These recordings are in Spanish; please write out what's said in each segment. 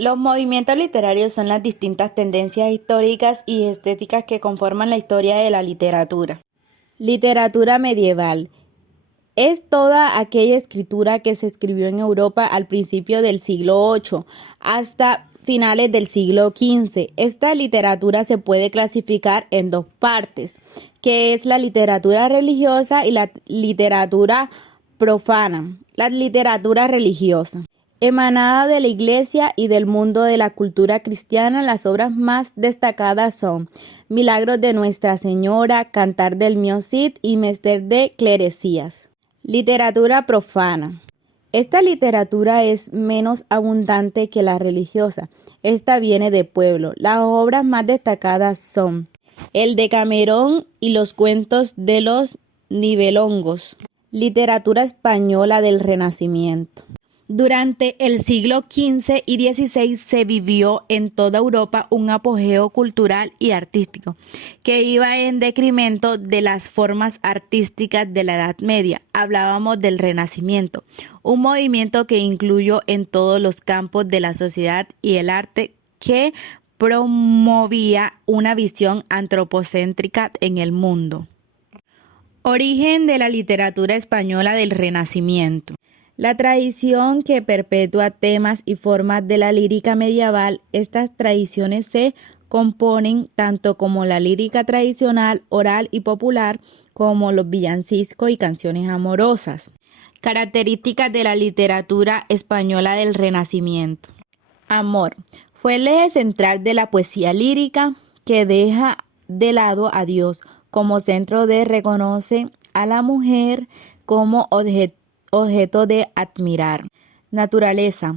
Los movimientos literarios son las distintas tendencias históricas y estéticas que conforman la historia de la literatura. Literatura medieval. Es toda aquella escritura que se escribió en Europa al principio del siglo VIII hasta finales del siglo XV. Esta literatura se puede clasificar en dos partes, que es la literatura religiosa y la literatura profana. La literatura religiosa. Emanada de la Iglesia y del mundo de la cultura cristiana, las obras más destacadas son Milagros de Nuestra Señora, Cantar del Mio Cid y Mester de Clerecías. Literatura profana. Esta literatura es menos abundante que la religiosa. Esta viene de pueblo. Las obras más destacadas son El Decamerón y los cuentos de los Nibelungos. Literatura española del Renacimiento. Durante el siglo XV y XVI se vivió en toda Europa un apogeo cultural y artístico que iba en decremento de las formas artísticas de la Edad Media. Hablábamos del Renacimiento, un movimiento que incluyó en todos los campos de la sociedad y el arte que promovía una visión antropocéntrica en el mundo. Origen de la literatura española del Renacimiento. La tradición que perpetúa temas y formas de la lírica medieval. Estas tradiciones se componen tanto como la lírica tradicional, oral y popular, como los villancicos y canciones amorosas. Características de la literatura española del Renacimiento. Amor. Fue el eje central de la poesía lírica que deja de lado a Dios como centro de reconoce a la mujer como objeto de admirar. Naturaleza.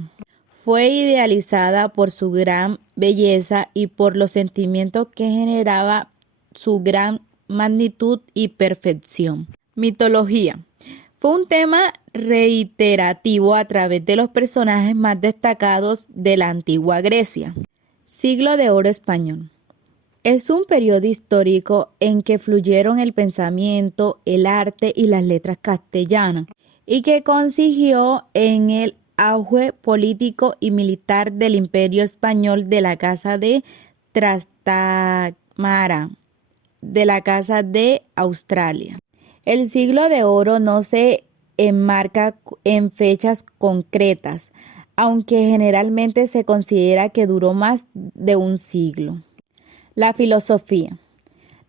Fue idealizada por su gran belleza y por los sentimientos que generaba su gran magnitud y perfección. Mitología. Fue un tema reiterativo a través de los personajes más destacados de la antigua Grecia. Siglo de Oro español. Es un periodo histórico en que fluyeron el pensamiento, el arte y las letras castellanas, y que consistió en el auge político y militar del Imperio Español de la Casa de Trastámara, de la Casa de Australia. El Siglo de Oro no se enmarca en fechas concretas, aunque generalmente se considera que duró más de un siglo. La filosofía.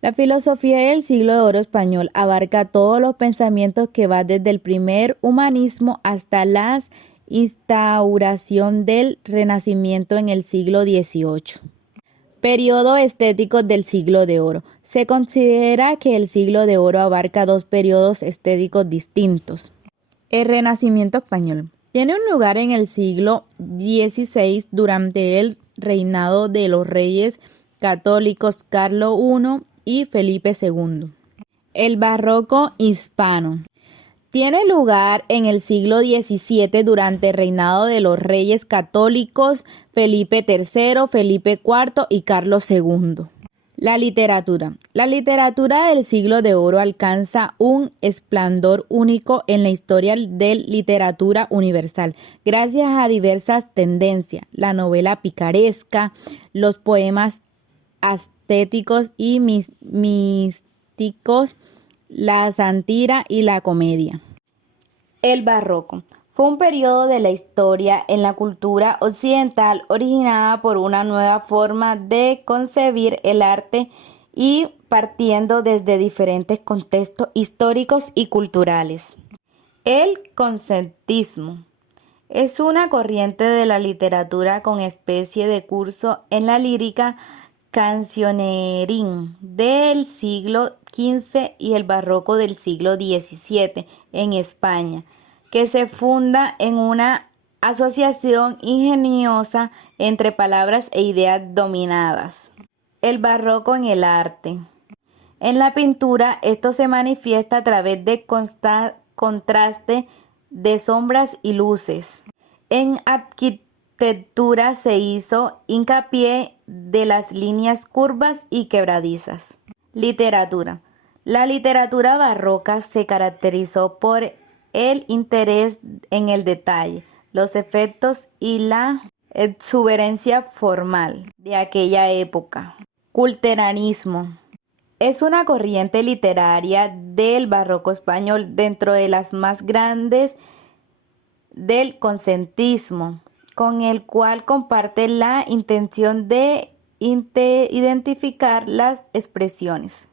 La filosofía del Siglo de Oro español abarca todos los pensamientos que va desde el primer humanismo hasta la instauración del Renacimiento en el siglo XVIII. Periodo estético del Siglo de Oro. Se considera que el Siglo de Oro abarca dos periodos estéticos distintos. El Renacimiento español tiene un lugar en el siglo XVI durante el reinado de los reyes católicos Carlos I y Felipe II. El barroco hispano tiene lugar en el siglo XVII durante el reinado de los reyes católicos Felipe III, Felipe IV y Carlos II. La literatura. La literatura del Siglo de Oro alcanza un esplendor único en la historia de literatura universal, gracias a diversas tendencias: la novela picaresca, los poemas ascéticos y místicos, la sátira y la comedia. El barroco fue un periodo de la historia en la cultura occidental originada por una nueva forma de concebir el arte y partiendo desde diferentes contextos históricos y culturales. El conceptismo es una corriente de la literatura con especie de curso en la lírica cancionerín del siglo XV y el barroco del siglo XVII en España, que se funda en una asociación ingeniosa entre palabras e ideas dominadas. El barroco en el arte. En la pintura, esto se manifiesta a través de contraste de sombras y luces. En arquitectura se hizo hincapié de las líneas curvas y quebradizas. Literatura. La literatura barroca se caracterizó por el interés en el detalle, los efectos y la exuberancia formal de aquella época. Culteranismo. Es una corriente literaria del barroco español, dentro de las más grandes del concentismo, con el cual comparte la intención de identificar las expresiones.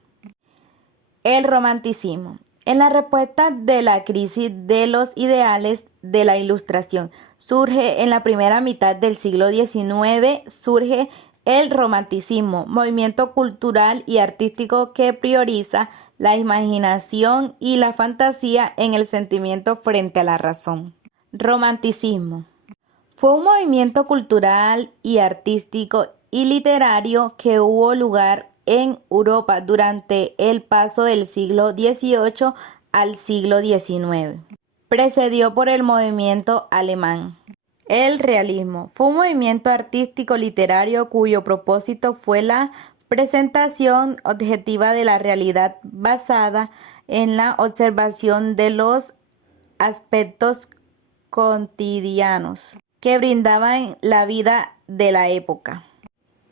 El romanticismo. En la respuesta de la crisis de los ideales de la Ilustración, surge en la primera mitad del siglo XIX, surge el romanticismo, movimiento cultural y artístico que prioriza la imaginación y la fantasía en el sentimiento frente a la razón. Romanticismo. Fue un movimiento cultural y artístico y literario que hubo lugar en Europa durante el paso del siglo XVIII al siglo XIX. Precedió por el movimiento alemán. El realismo fue un movimiento artístico literario cuyo propósito fue la presentación objetiva de la realidad basada en la observación de los aspectos cotidianos que brindaban la vida de la época.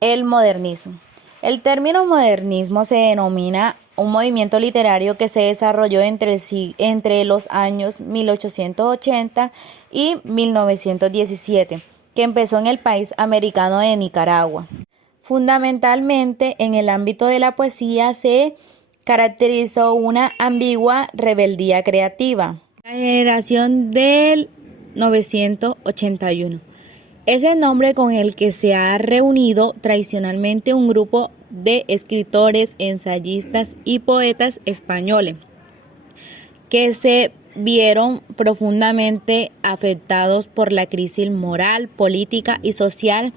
El modernismo. El término modernismo se denomina un movimiento literario que se desarrolló entre los años 1880 y 1917, que empezó en el país americano de Nicaragua. Fundamentalmente, en el ámbito de la poesía se caracterizó una ambigua rebeldía creativa. La generación del 981 es el nombre con el que se ha reunido tradicionalmente un grupo de escritores, ensayistas y poetas españoles que se vieron profundamente afectados por la crisis moral, política y social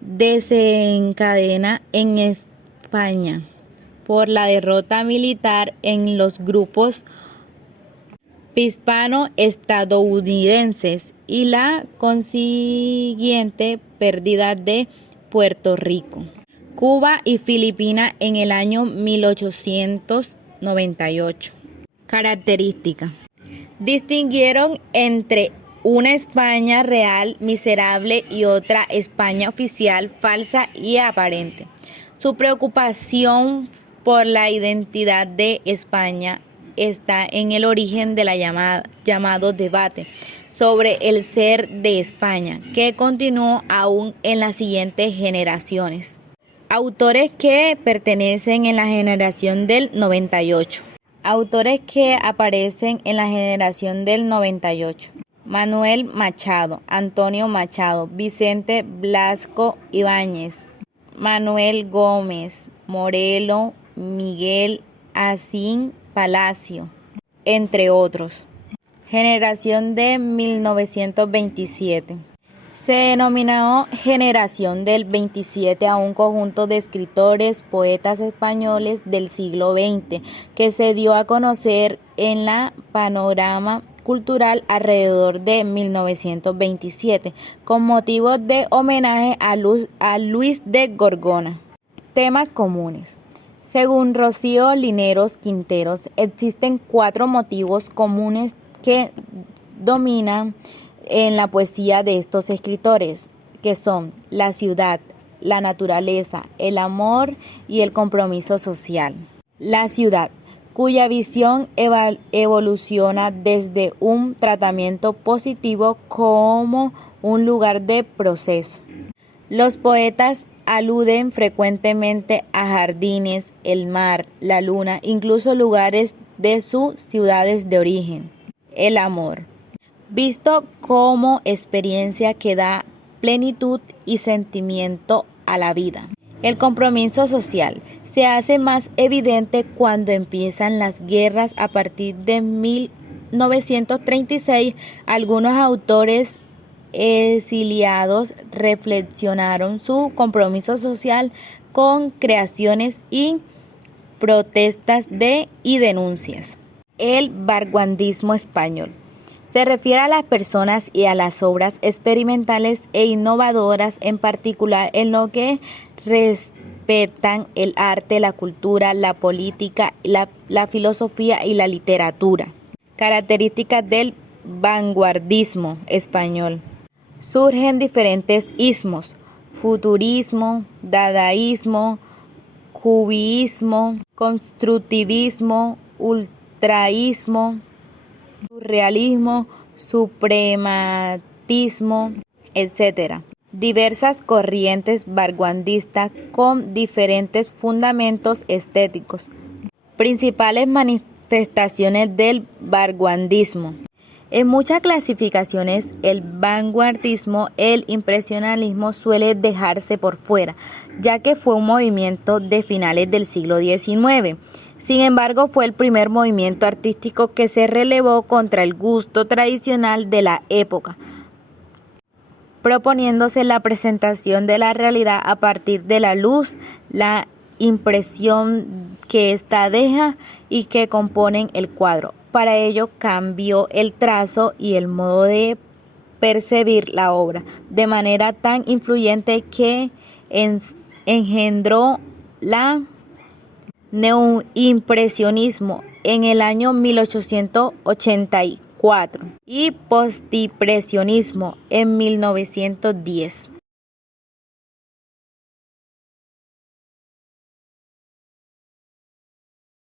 desencadenada en España por la derrota militar en los grupos hispano-estadounidenses y la consiguiente pérdida de Puerto Rico, Cuba y Filipinas en el año 1898. Características. Distinguieron entre una España real miserable y otra España oficial falsa y aparente. Su preocupación por la identidad de España está en el origen de la llamado debate sobre el ser de España, que continuó aún en las siguientes generaciones. Autores que pertenecen en la generación del 98. Autores que aparecen en la generación del 98. Manuel Machado, Antonio Machado, Vicente Blasco Ibáñez, Manuel Gómez, Morelo, Miguel Asín Palacio, entre otros. Generación de 1927. Se denominó Generación del 27 a un conjunto de escritores, poetas españoles del siglo XX que se dio a conocer en la panorama cultural alrededor de 1927 con motivo de homenaje a Luis de Gorgona. Temas comunes. Según Rocío Lineros Quinteros, existen 4 motivos comunes que dominan en la poesía de estos escritores, que son la ciudad, la naturaleza, el amor y el compromiso social. La ciudad, cuya visión evoluciona desde un tratamiento positivo como un lugar de proceso. Los poetas aluden frecuentemente a jardines, el mar, la luna, incluso lugares de sus ciudades de origen. El amor, visto como experiencia que da plenitud y sentimiento a la vida. El compromiso social se hace más evidente cuando empiezan las guerras a partir de 1936. Algunos autores exiliados reflexionaron su compromiso social con creaciones y protestas y denuncias. El vanguardismo español se refiere a las personas y a las obras experimentales e innovadoras, en particular en lo que respetan el arte, la cultura, la política, la filosofía y la literatura. Características del vanguardismo español. surgen diferentes ismos: futurismo, dadaísmo, cubismo, constructivismo, ultraísmo, surrealismo, suprematismo, etc. Diversas corrientes vanguardistas con diferentes fundamentos estéticos. Principales manifestaciones del vanguardismo. En muchas clasificaciones, el vanguardismo, el impresionismo suele dejarse por fuera, ya que fue un movimiento de finales del siglo XIX. Sin embargo, fue el primer movimiento artístico que se relevó contra el gusto tradicional de la época, proponiéndose la presentación de la realidad a partir de la luz, la impresión que ésta deja y que componen el cuadro. Para ello cambió el trazo y el modo de percibir la obra, de manera tan influyente que engendró la neoimpresionismo en el año 1884 y postimpresionismo en 1910.